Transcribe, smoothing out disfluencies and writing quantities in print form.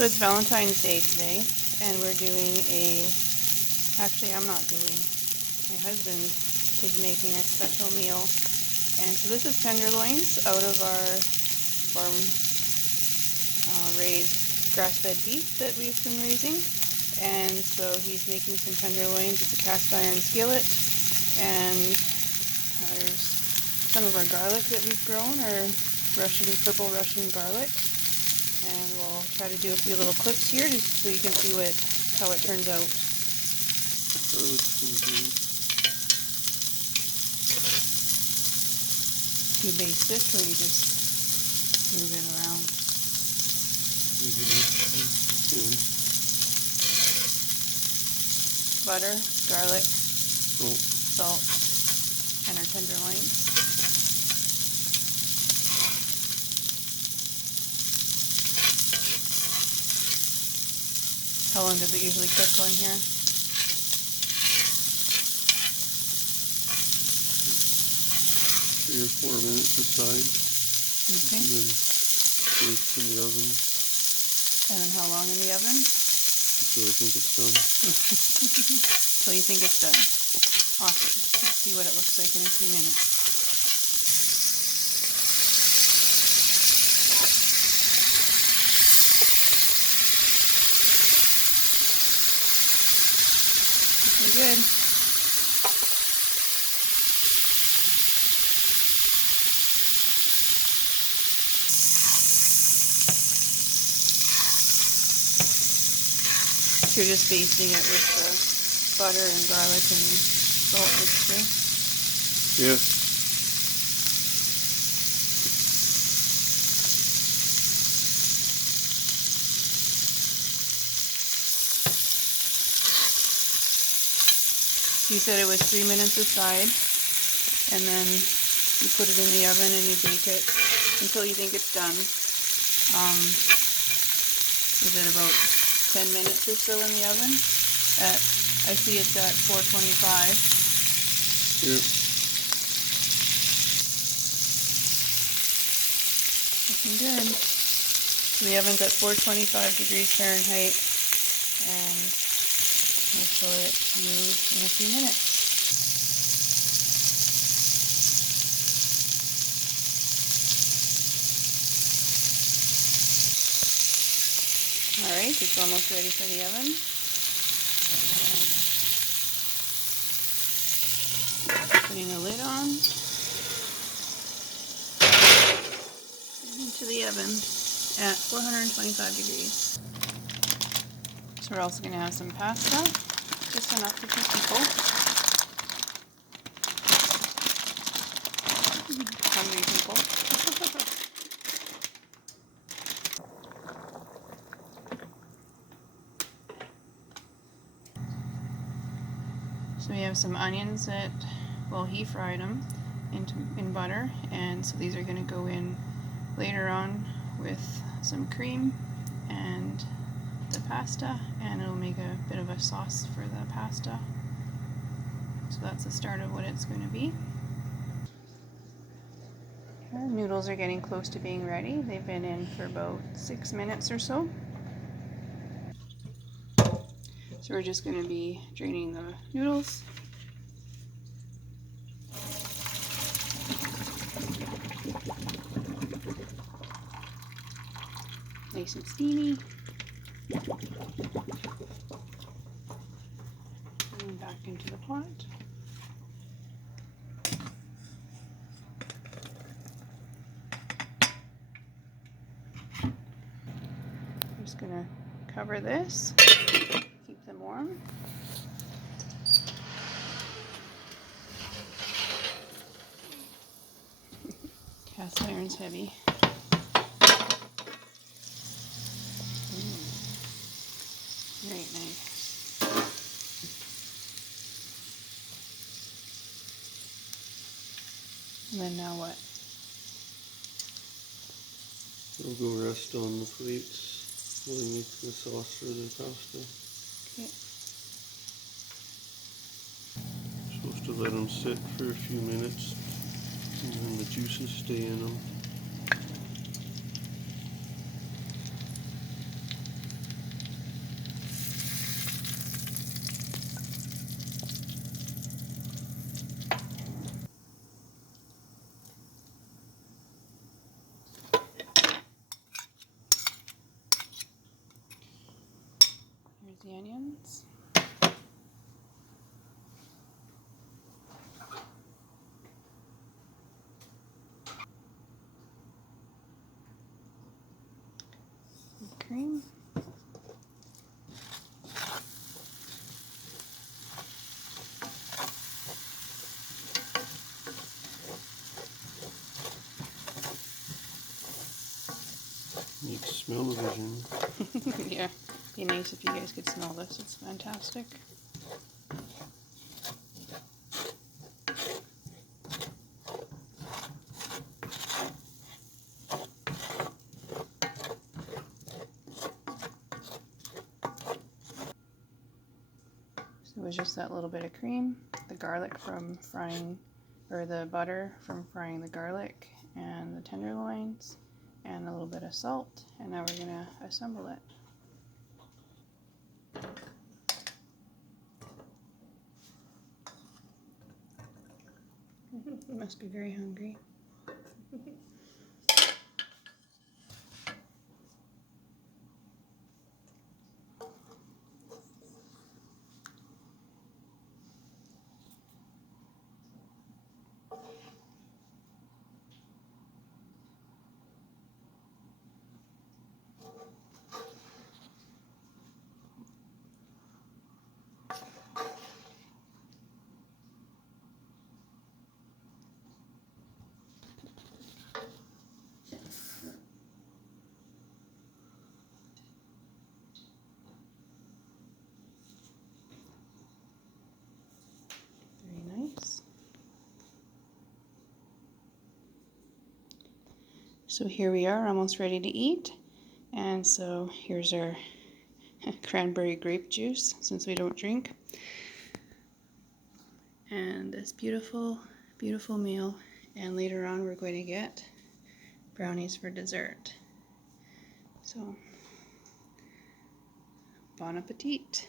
So it's Valentine's Day today, and we're doing actually I'm not doing, my husband is making a special meal. And so this is tenderloins out of our farm raised grass-fed beef that we've been raising. And so he's making some tenderloins. It's a cast iron skillet, and there's some of our garlic that we've grown, our purple Russian garlic. And we'll try to do a few little clips here just so you can see how it turns out. Do you baste it, or you just move it around? Butter, garlic, salt, and our tenderloins. How long does it usually cook on here? 3 or 4 minutes aside. Okay. And then baked in the oven. And then how long in the oven? Until I think it's done. Until you think it's done. Awesome. Let's see what it looks like in a few minutes. Good. So you're just basting it with the butter and garlic and salt mixture? Yes. You said it was 3 minutes aside, and then you put it in the oven and you bake it until you think it's done. Is it about 10 minutes or so in the oven? I see it's at 425. Yeah. Looking good. So the oven's at 425 degrees Fahrenheit, and we'll show it to you in a few minutes. Alright, it's almost ready for the oven. Putting the lid on. Into the oven at 425 degrees. So we're also going to have some pasta, just enough for 2 people. Hungry people. So we have some onions that, well, he fried them in butter, and so these are going to go in later on with some cream and the pasta, and it'll make a bit of a sauce for the pasta. So that's the start of what it's going to be. Our noodles are getting close to being ready. They've been in for about 6 minutes or so. So we're just going to be draining the noodles. Nice and steamy. And back into the pot. I'm just going to cover this, keep them warm. Cast iron's heavy. Very nice. And then now what? It'll go rest on the plates while I make the sauce for the pasta. Okay. Supposed to let them sit for a few minutes, and then the juices stay in them. with the onions. Cream. You can smell the vision. Yeah, be nice if you guys could smell this. It's fantastic. So it was just that little bit of cream, the garlic from frying, or the butter from frying the garlic, and the tenderloins, and a little bit of salt, and now we're gonna assemble it. You must be very hungry. Very nice. So here we are, almost ready to eat. And so here's our cranberry grape juice, since we don't drink. And this beautiful, beautiful meal. And later on we're going to get brownies for dessert. So, bon appetit.